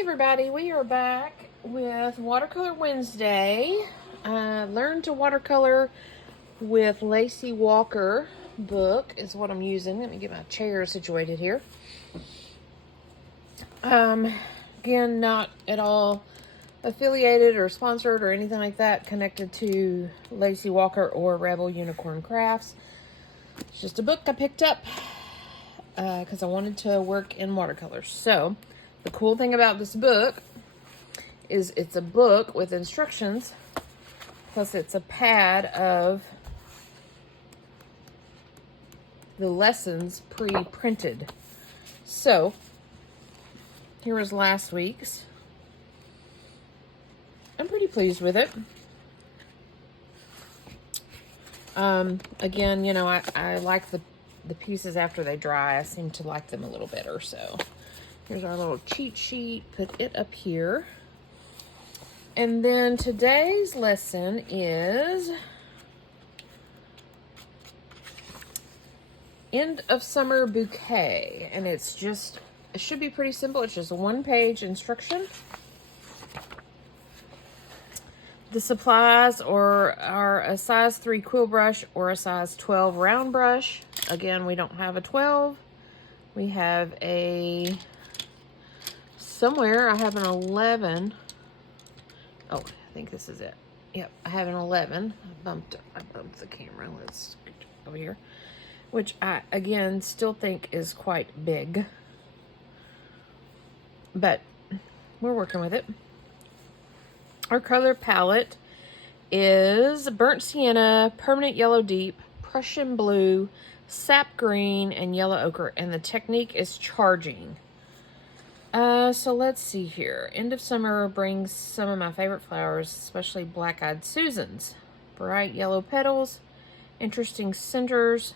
Everybody, we are back with Watercolor Wednesday. Learn to watercolor with Lacey Walker book is what I'm using. Let me get my chair situated here. Again, not at all affiliated or sponsored or anything like that connected to Lacey Walker or Rebel Unicorn Crafts. It's just a book I picked up because I wanted to work in watercolors. So the cool thing about this book is it's a book with instructions, plus it's a pad of the lessons pre-printed. So here was last week's. I'm pretty pleased with it. Again, you know, I like the pieces after they dry. I seem to like them a little better. So here's our little cheat sheet. Put it up here. And then today's lesson is End of Summer Bouquet. And it's just, it should be pretty simple. It's just a one-page instruction. The supplies are a size 3 quill brush or a size 12 round brush. Again, we don't have a 12. We have a, somewhere I have an 11. Oh, I think this is it. Yep, I have an 11. I bumped the camera. Let's get over here. Which I, again, still think is quite big. But we're working with it. Our color palette is Burnt Sienna, Permanent Yellow Deep, Prussian Blue, Sap Green, and Yellow Ochre. And the technique is charging. So let's see here. End of Summer brings some of my favorite flowers, especially Black-Eyed Susans. Bright yellow petals, interesting centers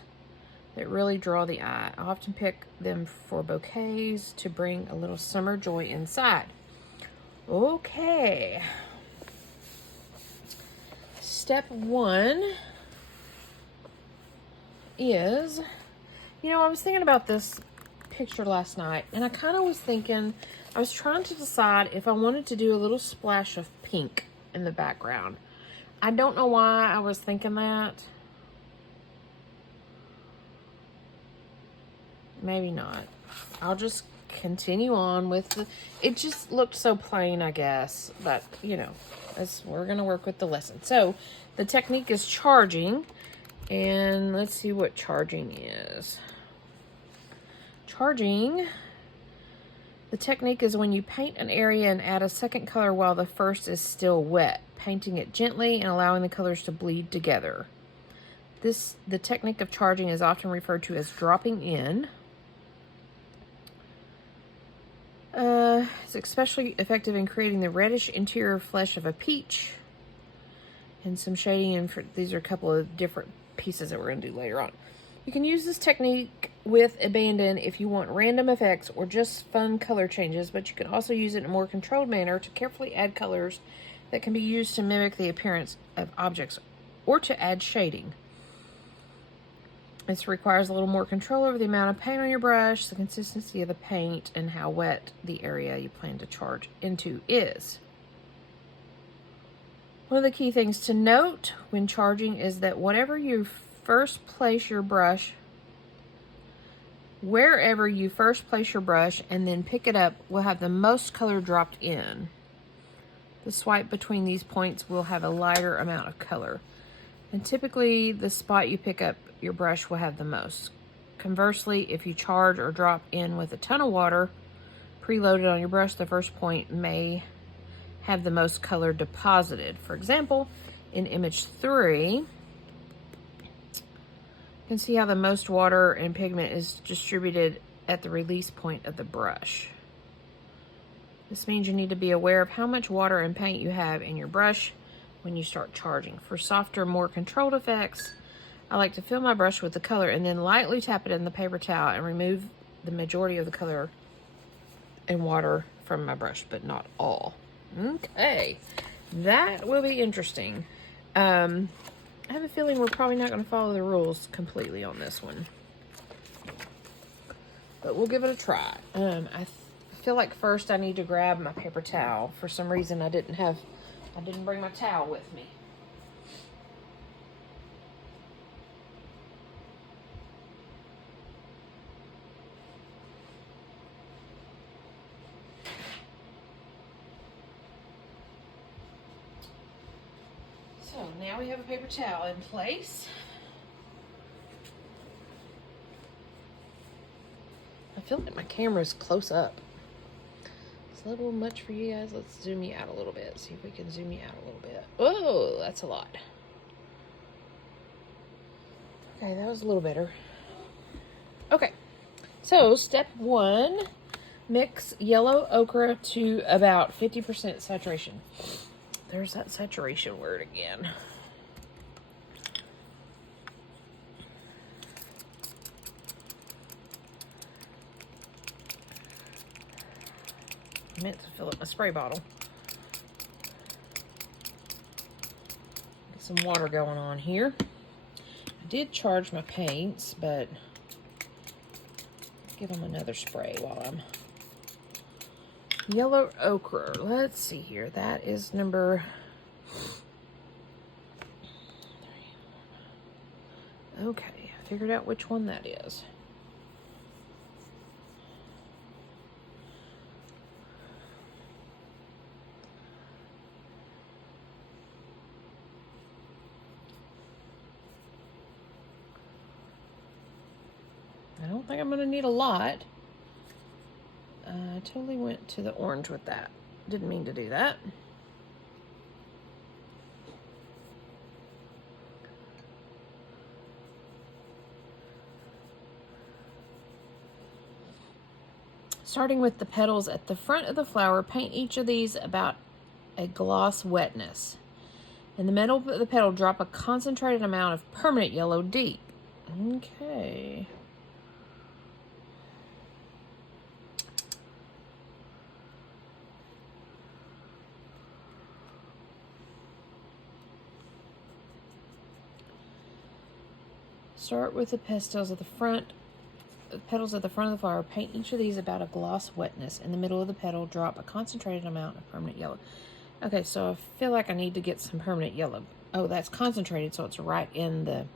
that really draw the eye. I often pick them for bouquets to bring a little summer joy inside. Okay. Step 1 is, you know, I was thinking about this picture last night, and I kind of was thinking, I was trying to decide if I wanted to do a little splash of pink in the background. I don't know why I was thinking that. Maybe not. I'll just continue on with the, it just looked so plain, I guess, but you know, we're gonna work with the lesson. So the technique is charging, and let's see what charging is. Charging, the technique is when you paint an area and add a second color while the first is still wet, painting it gently and allowing the colors to bleed together. The technique of charging is often referred to as dropping in. It's especially effective in creating the reddish interior flesh of a peach and some shading. And these are a couple of different pieces that we're going to do later on. You can use this technique with abandon if you want random effects or just fun color changes, but you can also use it in a more controlled manner to carefully add colors that can be used to mimic the appearance of objects or to add shading. This requires a little more control over the amount of paint on your brush, the consistency of the paint, and how wet the area you plan to charge into is. One of the key things to note when charging is that wherever you first place your brush and then pick it up will have the most color dropped in. The swipe between these points will have a lighter amount of color. And typically the spot you pick up your brush will have the most. Conversely, if you charge or drop in with a ton of water preloaded on your brush, the first point may have the most color deposited. For example, in image 3, you can see how the most water and pigment is distributed at the release point of the brush. This means you need to be aware of how much water and paint you have in your brush when you start charging. For softer, more controlled effects, I like to fill my brush with the color and then lightly tap it in the paper towel and remove the majority of the color and water from my brush, but not all. Okay, that will be interesting. I have a feeling we're probably not going to follow the rules completely on this one, but we'll give it a try. I feel like first I need to grab my paper towel. For some reason I didn't bring my towel with me. So now we have a paper towel in place. I feel like my camera's close up. It's a little much for you guys. Let's zoom you out a little bit. See if we can zoom you out a little bit. Oh, that's a lot. Okay, that was a little better. Okay, so step 1, mix yellow ochre to about 50% saturation. There's that saturation word again. I meant to fill up my spray bottle. Get some water going on here. I did charge my paints, but give them another spray while I'm... Yellow ochre. Let's see here. That is number... Okay, I figured out which one that is. I don't think I'm going to need a lot. I totally went to the orange with that. Didn't mean to do that. Starting with the petals at the front of the flower, paint each of these about a gloss wetness. In the middle of the petal, drop a concentrated amount of permanent yellow deep. Okay. Start with the petals at the front of the flower. Paint each of these about a gloss wetness. In the middle of the petal, drop a concentrated amount of permanent yellow. Okay, so I feel like I need to get some permanent yellow. Oh, that's concentrated, so it's right in the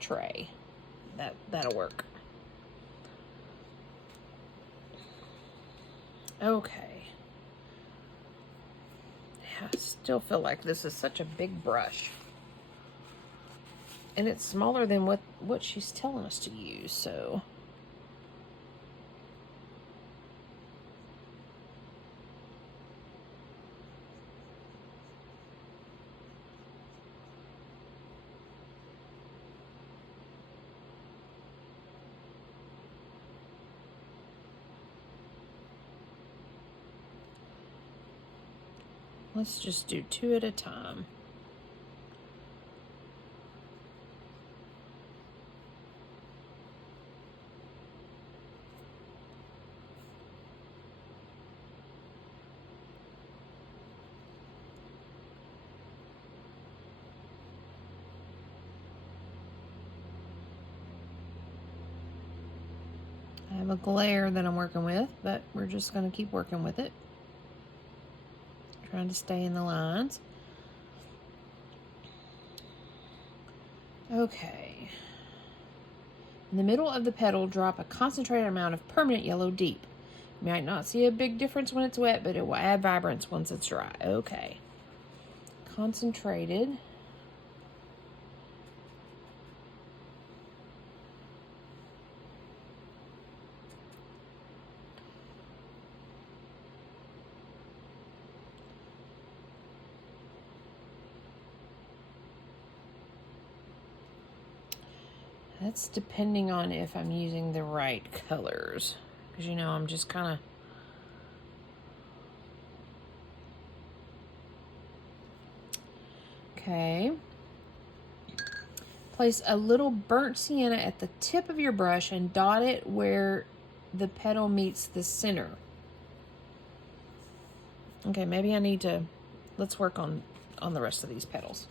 tray. That'll work. Okay. I still feel like this is such a big brush. And it's smaller than what she's telling us to use, so. Let's just do 2 at a time. I have a glare that I'm working with, but we're just going to keep working with it. Trying to stay in the lines. Okay. In the middle of the petal, drop a concentrated amount of permanent yellow deep. You might not see a big difference when it's wet, but it will add vibrance once it's dry. Okay. Concentrated. That's depending on if I'm using the right colors. Because, you know, I'm just kind of... Okay. Place a little burnt sienna at the tip of your brush and dot it where the petal meets the center. Okay, maybe I need to... Let's work on the rest of these petals.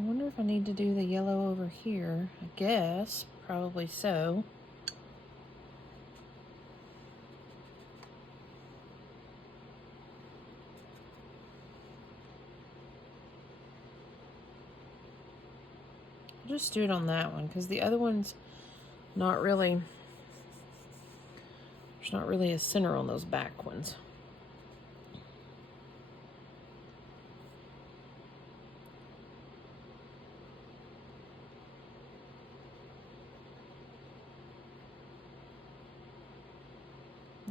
I wonder if I need to do the yellow over here. I guess, probably so. I'll just do it on that one, because the other one's not really, there's not really a center on those back ones.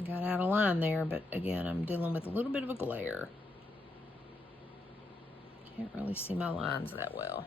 Got out of line there, but again, I'm dealing with a little bit of a glare. Can't really see my lines that well.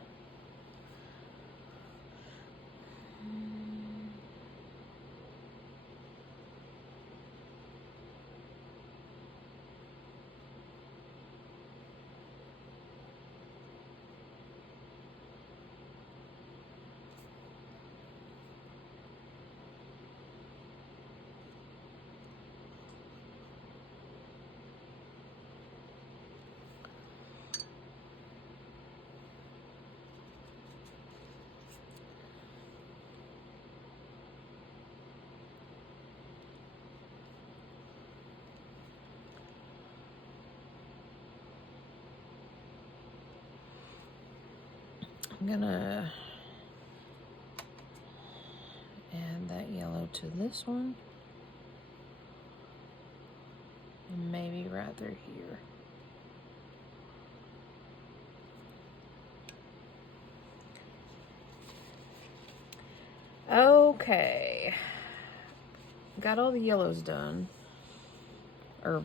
I'm gonna add that yellow to this one. And maybe right through here. Okay. Got all the yellows done. Or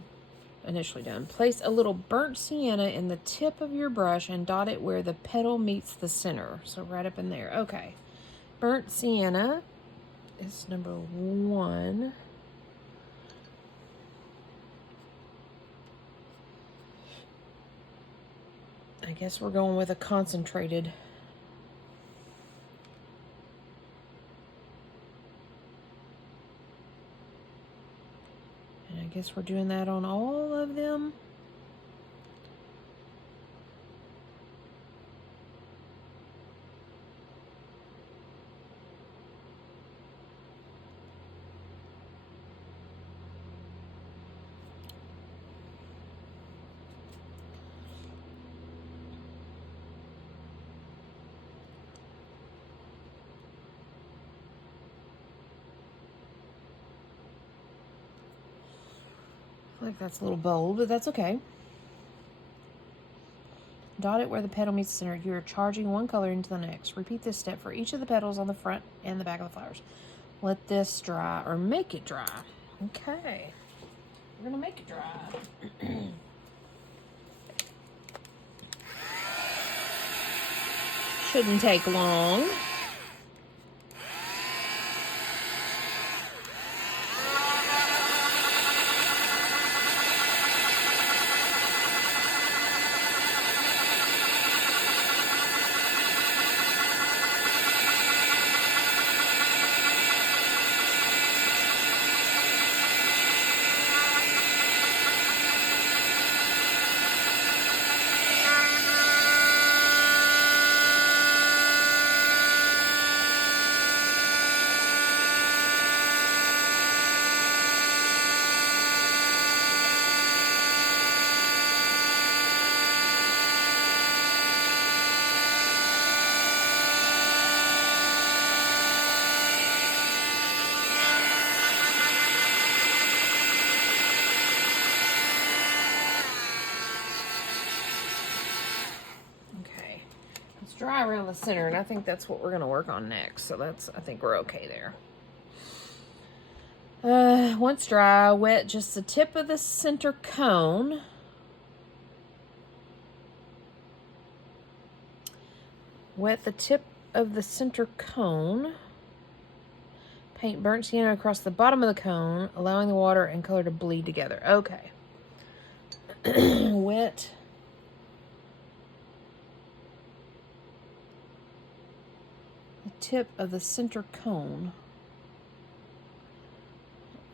initially done. Place a little burnt sienna in the tip of your brush and dot it where the petal meets the center. So right up in there. Okay. Burnt sienna is number 1. I guess we're going with a concentrated. And I guess we're doing that on all of them. I feel like that's a little bold, but that's okay. Dot it where the petal meets the center. You are charging one color into the next. Repeat this step for each of the petals on the front and the back of the flowers. Let this dry, or make it dry. Okay. We're gonna make it dry. Shouldn't take long. Dry around the center, and I think that's what we're going to work on next. So I think we're okay there. Once dry, wet just the tip of the center cone. Wet the tip of the center cone. Paint burnt sienna across the bottom of the cone, allowing the water and color to bleed together. Okay. Wet tip of the center cone.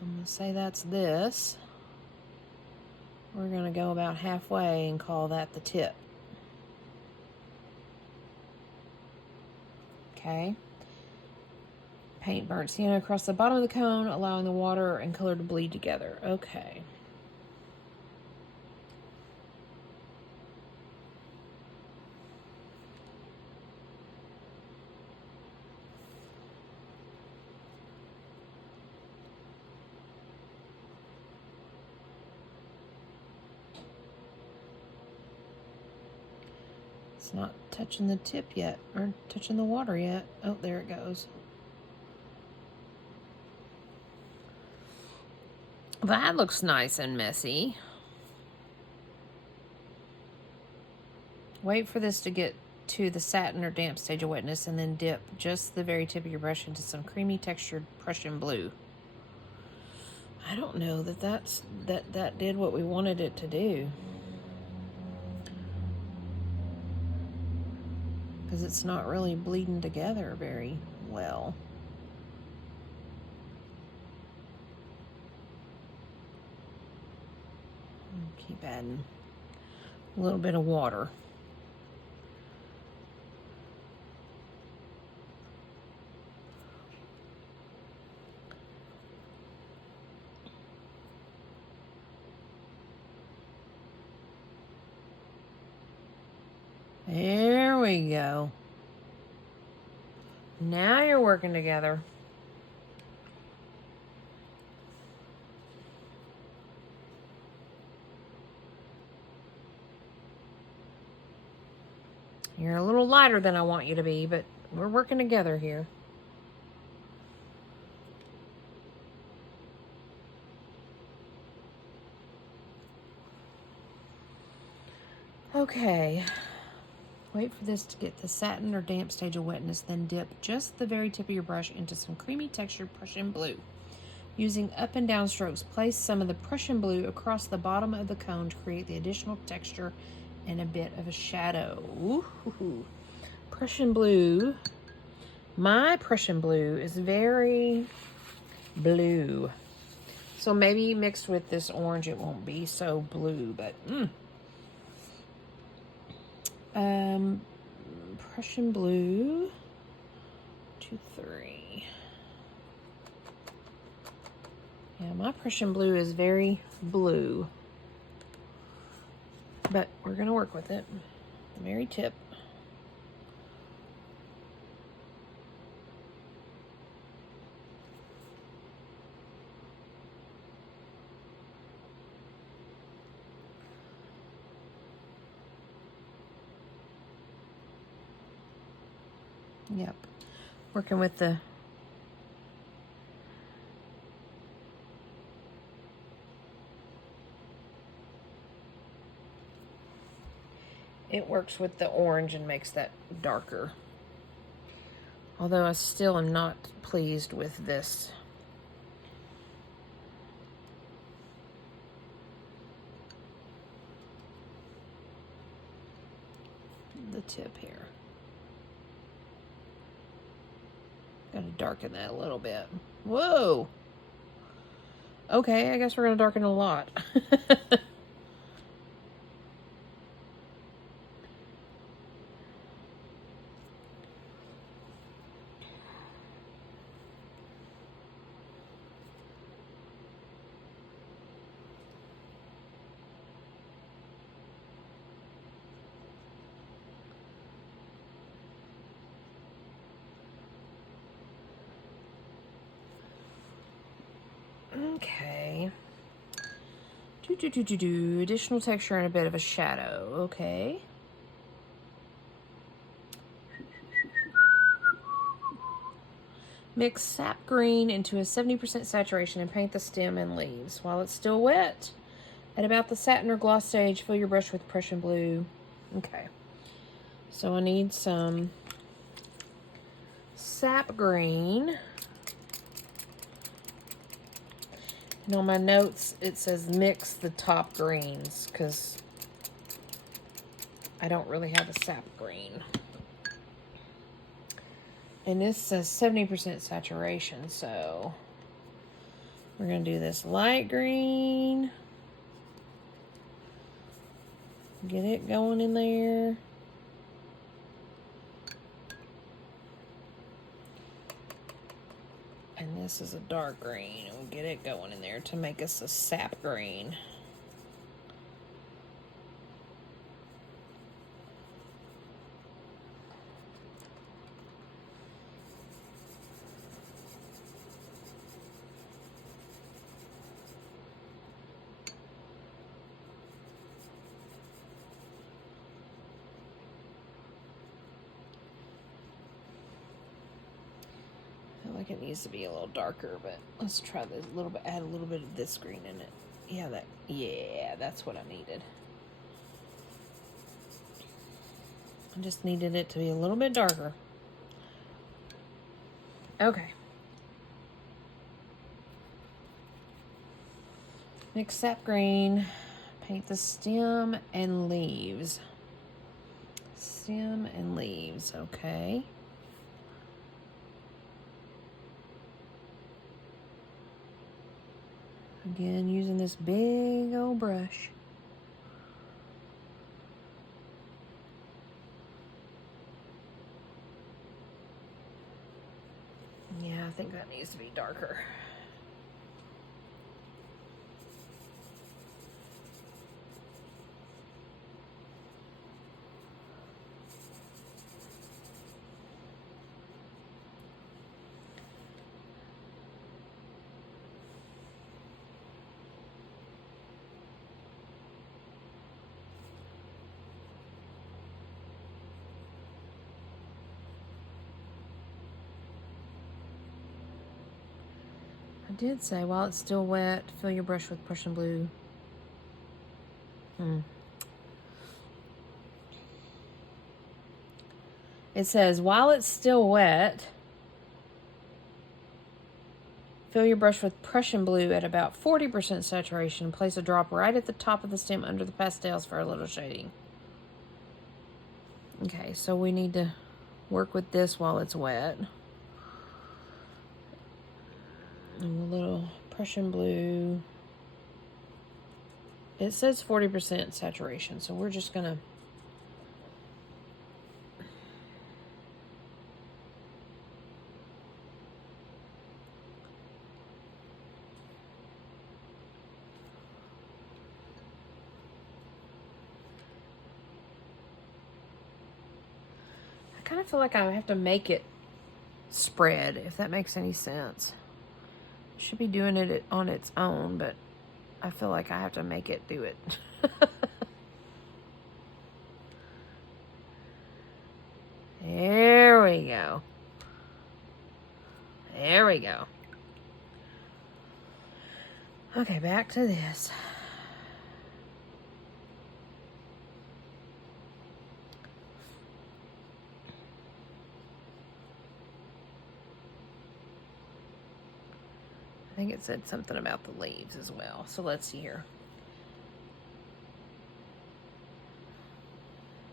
I'm going to say that's this. We're going to go about halfway and call that the tip. Okay. Paint burnt sienna across the bottom of the cone, allowing the water and color to bleed together. Okay. It's not touching the tip yet, or touching the water yet. Oh, there it goes. That looks nice and messy. Wait for this to get to the satin or damp stage of wetness and then dip just the very tip of your brush into some creamy textured Prussian blue. I don't know that did what we wanted it to do. Because it's not really bleeding together very well. Keep adding a little bit of water. There we go. Now you're working together. You're a little lighter than I want you to be, but we're working together here. Okay. Wait for this to get the satin or damp stage of wetness, then dip just the very tip of your brush into some creamy textured Prussian blue. Using up and down strokes, place some of the Prussian blue across the bottom of the cone to create the additional texture and a bit of a shadow. Ooh. Prussian blue. My Prussian blue is very blue. So maybe mixed with this orange it won't be so blue, but Prussian blue, 2, 3. Yeah, my Prussian blue is very blue, but we're gonna work with it. The very tip. Yep, working with the it works with the orange and makes that darker. Although I still am not pleased with this. The tip here. Gotta darken that a little bit. Whoa! Okay, I guess we're gonna darken a lot. Okay. Additional texture and a bit of a shadow. Okay. Mix sap green into a 70% saturation and paint the stem and leaves. While it's still wet, at about the satin or gloss stage, fill your brush with Prussian blue. Okay. So I need some sap green. And on my notes, it says mix the top greens because I don't really have a sap green. And this says 70% saturation, so we're going to do this light green. Get it going in there. This is a dark green. We'll get it going in there to make us a sap green. Like it needs to be a little darker, but let's try this a little bit, add a little bit of this green in it. Yeah, that's what I needed. I just needed it to be a little bit darker. Okay. Mix sap green, paint the stem and leaves. Stem and leaves, okay. Again, using this big old brush. Yeah, I think that needs to be darker. I did say while it's still wet, fill your brush with Prussian blue. It says while it's still wet, fill your brush with Prussian blue at about 40% saturation. Place a drop right at the top of the stem under the pastels for a little shading. Okay, so we need to work with this while it's wet. And a little Prussian blue. It says 40% saturation, so we're just gonna I kind of feel like I have to make it spread, if that makes any sense. Should be doing it on its own, but I feel like I have to make it do it. There we go. There we go. Okay, back to this. I think it said something about the leaves as well. So let's see here.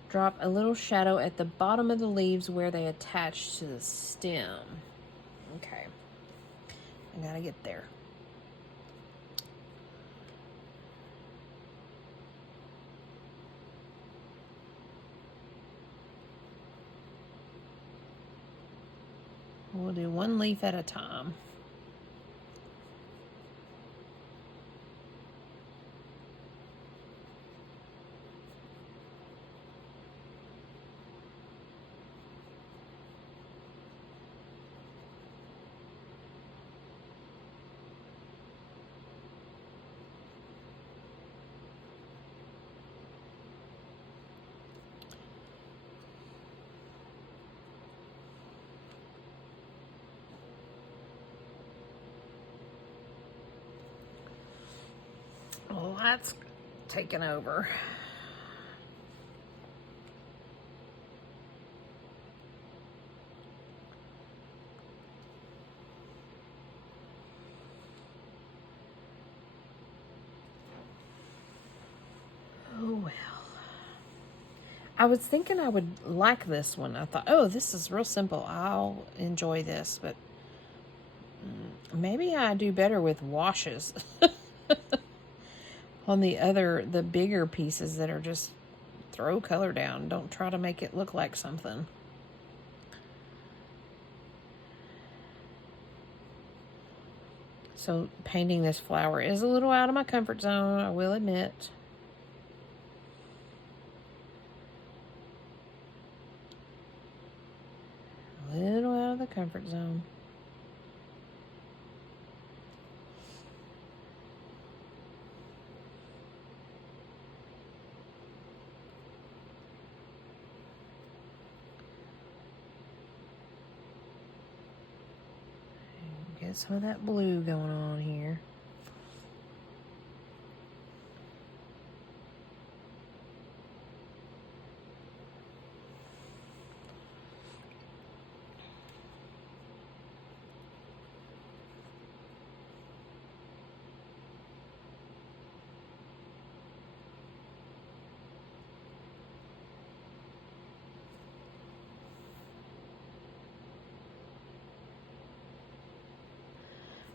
Drop a little shadow at the bottom of the leaves where they attach to the stem. Okay. I gotta get there. We'll do one leaf at a time. Well, that's taken over. Oh, well. I was thinking I would like this one. I thought, oh, this is real simple. I'll enjoy this, but maybe I do better with washes. On the bigger pieces that are just throw color down. Don't try to make it look like something. So painting this flower is a little out of my comfort zone, I will admit. A little out of the comfort zone. Get some of that blue going on here.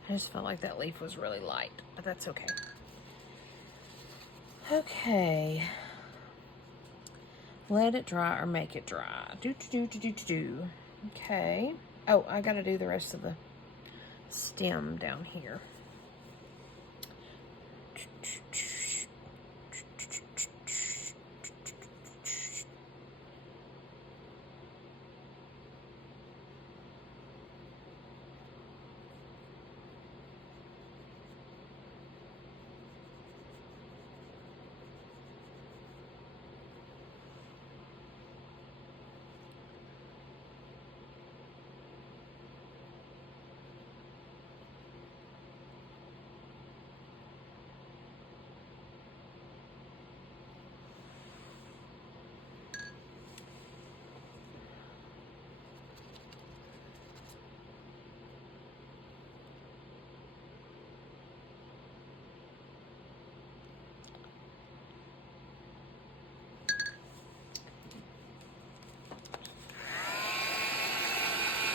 I just felt like that leaf was really light, but that's okay. Okay. Let it dry or make it dry. Do. Okay. Oh, I gotta do the rest of the stem down here.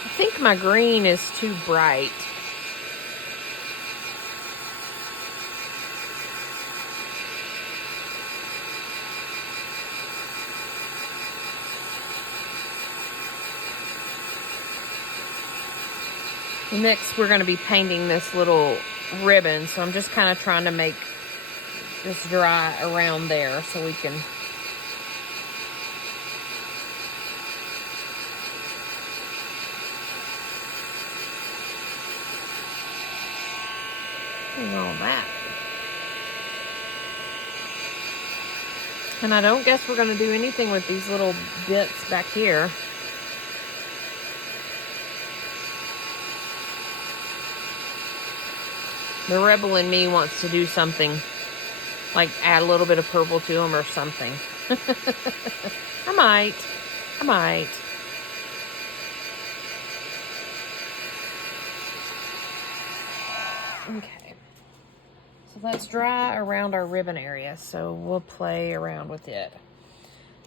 I think my green is too bright. Next, we're going to be painting this little ribbon, so I'm just kind of trying to make this dry around there so we can... all that. And I don't guess we're going to do anything with these little bits back here. The rebel in me wants to do something, like add a little bit of purple to them or something. I might. Okay. So let's dry around our ribbon area, so we'll play around with it.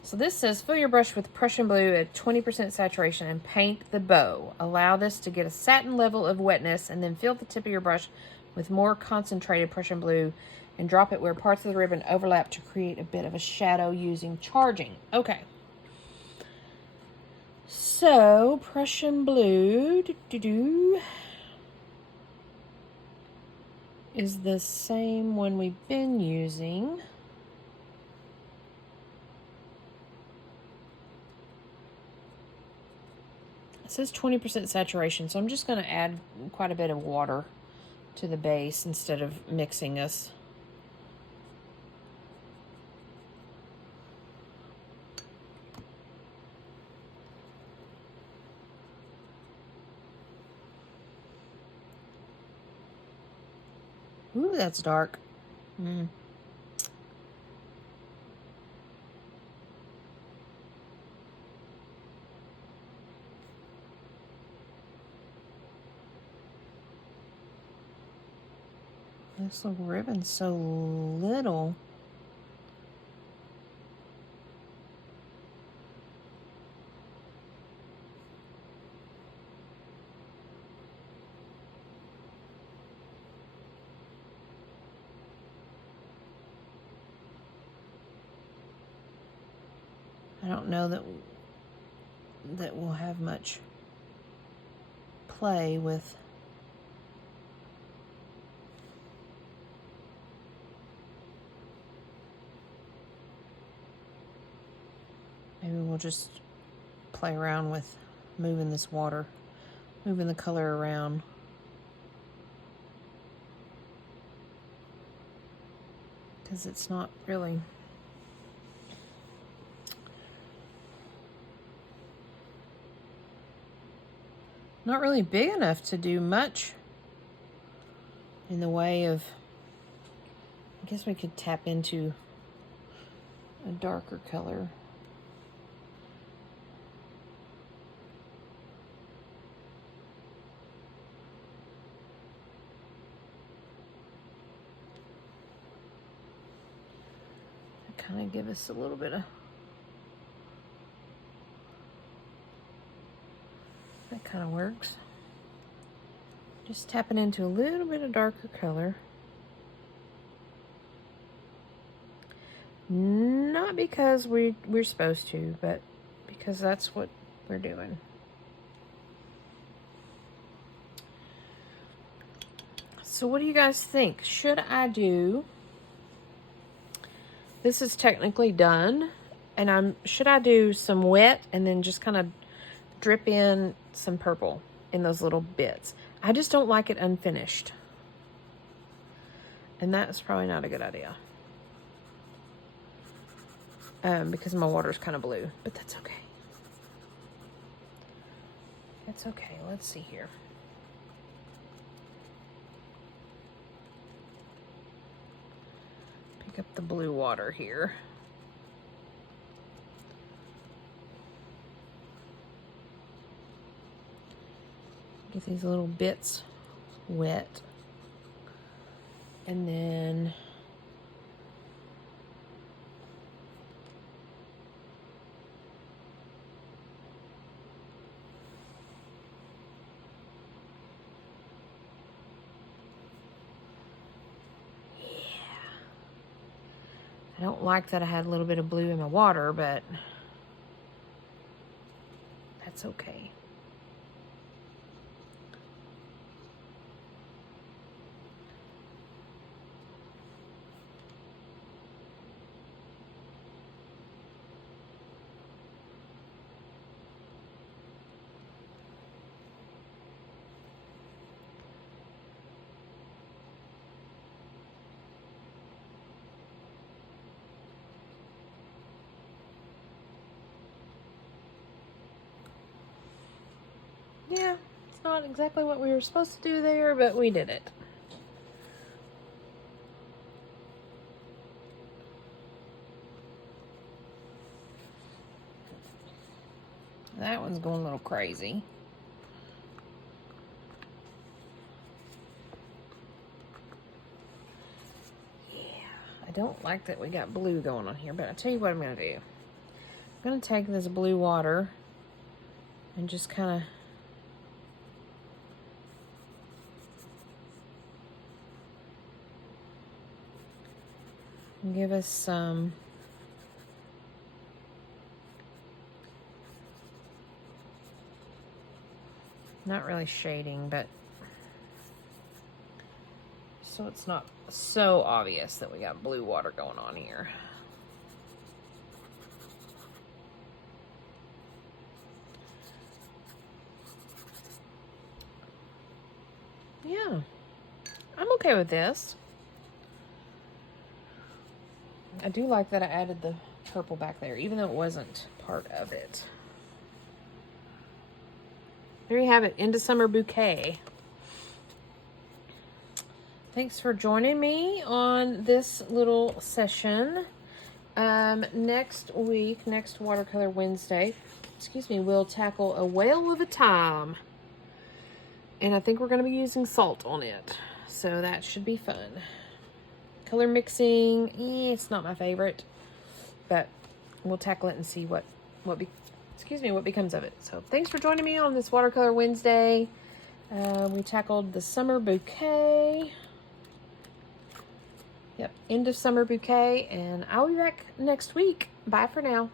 So this says, fill your brush with Prussian blue at 20% saturation and paint the bow. Allow this to get a satin level of wetness and then fill the tip of your brush with more concentrated Prussian blue and drop it where parts of the ribbon overlap to create a bit of a shadow using charging. Okay. So, Prussian blue is the same one we've been using. It says 20% saturation, so I'm just going to add quite a bit of water to the base instead of mixing this. Ooh, that's dark. This little ribbon's so little. I don't know that we'll have much play with we'll just play around with moving this water, moving the color around. Because it's not really big enough to do much in the way of, I guess we could tap into a darker color. Kind of give us a little bit of, that kind of works. Just tapping into a little bit of darker color. Not because we're supposed to, but because that's what we're doing. So what do you guys think? Should I do, this is technically done, and should I do some wet and then just kind of drip in some purple in those little bits? I just don't like it unfinished. And that's probably not a good idea. Because my water's kind of blue, but that's okay. It's okay. Let's see here. Pick up the blue water here. Get these little bits wet. And then I don't like that I had a little bit of blue in my water, but that's okay. Yeah, it's not exactly what we were supposed to do there, but we did it. That one's going a little crazy. Yeah, I don't like that we got blue going on here, but I'll tell you what I'm going to do. I'm going to take this blue water and just kind of give us some not really shading, but so it's not so obvious that we got blue water going on here. Yeah, I'm okay with this. I do like that I added the purple back there, even though it wasn't part of it. There you have it, End of Summer Bouquet. Thanks for joining me on this little session. Next week, next Watercolor Wednesday, we'll tackle A Whale of a Time. And I think we're going to be using salt on it. So that should be fun. Color mixing, it's not my favorite. But we'll tackle it and see what becomes of it. So thanks for joining me on this Watercolor Wednesday. We tackled the Summer Bouquet. Yep, End of Summer Bouquet. And I'll be back next week. Bye for now.